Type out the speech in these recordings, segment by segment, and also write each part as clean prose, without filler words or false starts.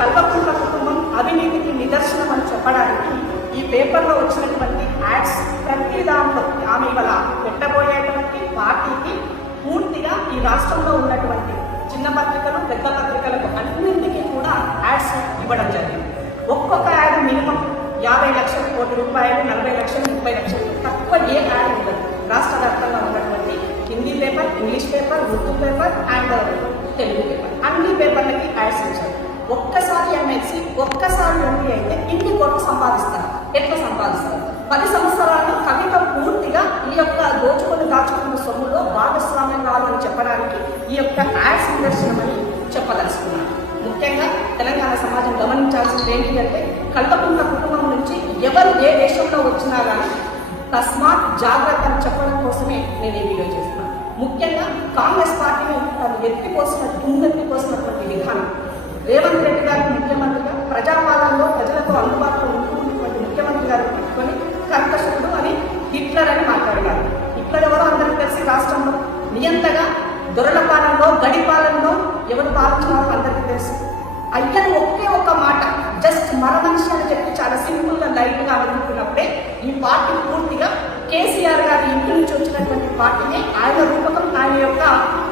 కల్వకుంట్ల కుటుంబం అవినీతికి నిదర్శనం అని చెప్పడానికి ఈ పేపర్లో వచ్చినటువంటి యాడ్స్ ప్రతి దాంట్లో ఆమె ఇవాళ పెట్టబోయేటువంటి పార్టీకి పూర్తిగా ఈ రాష్ట్రంలో ఉన్నటువంటి చిన్న పత్రికలు పెద్ద పత్రికలకు అన్నింటికీ కూడా యాడ్స్ ఇవ్వడం జరిగింది. ఒక్కొక్క యాడ్ మినిమం 50 లక్షల కోటి రూపాయలు, 40 లక్షలు, 30 లక్షలు తక్కువ ఏ యాడ్ ఉండదు. రాష్ట్ర వ్యాప్తంగా ఉన్నటువంటి Hindi paper, English paper, Urdu paper and Telugu paper అన్ని పేపర్లకి యాడ్స్ ఇచ్చారు. ఒక్కసారి ఎమ్మెల్సీ ఒక్కసారి ఎంపీ అయితే ఇన్ని కోట్లు సంపాదిస్తారు. ఎట్లా సంపాదిస్తారు? 10 సంవత్సరాల్లో కవిత పూర్తిగా ఈ యొక్క దాచుకున్న సొమ్ములో భాగస్వామ్యం కావాలని చెప్పడానికి ఈ యొక్క యాడ్స్ నిదర్శనమని చెప్పదలుచుకున్నాను. ముఖ్యంగా తెలంగాణ సమాజం గమనించాల్సింది ఏంటి అంటే కల్వకుంట్ల కుటుంబం నుంచి ఎవరు ఏ దేశంలో వచ్చినా కానీ తస్మాత్ జాగ్రత్త అని చెప్పడం కోసమే నేను ఈ వీడియో చేస్తున్నాను. ముఖ్యంగా కాంగ్రెస్ పార్టీని తను ఎత్తిపోసినటువంటి విధానం, రేవంత్ రెడ్డి గారు ముఖ్యమంత్రిగా ప్రజాపాలనలో ప్రజలకు అందుబాటులో ఉంటున్నటువంటి ముఖ్యమంత్రి గారు పట్టుకొని కర్కశుడు అని హిట్లర్ అని మాట్లాడినారు. హిట్లర్ ఎవరో అందరికీ తెలిసి రాష్ట్రంలో నియంతగా దొరల పాలనలో గడిపాలనలో ఎవరు పాలించినారో అందరికీ తెలుసు. అయ్యను ఒకే ఒక మాట జస్ట్ మన మనిషి అని చెప్పి చాలా సింపుల్ గా లైట్ గా అనుకుంటున్నప్పుడే ఈ పార్టీ పూర్తిగా కేసీఆర్ గారి ఇంటి నుంచి వచ్చినటువంటి పార్టీని ఆయన రూపకం, ఆయన యొక్క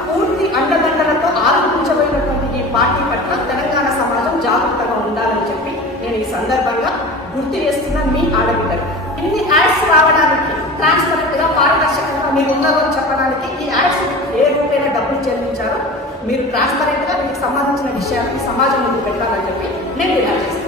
పూర్తి అండదండలతో ఆలోచించబోయినటువంటి ఈ పార్టీ పట్ల తెలంగాణ సమాజం జాగ్రత్తగా ఉండాలని చెప్పి నేను ఈ సందర్భంగా గుర్తు చేస్తున్న మీ ఆడబిడ్డలు. ఇన్ని యాడ్స్ రావడానికి ట్రాన్స్పరెంట్ గా పారదర్శకంగా మీరు ఉన్నారని చెప్పడానికి ఈ యాడ్స్ ఏ రూపైనా డబ్బులు చెల్లించారో మీరు ట్రాన్స్పరెంట్ గా మీకు సంబంధించిన విషయాన్ని సమాజం ముందు పెట్టాలని చెప్పి నేను డిమాండ్ చేస్తాను.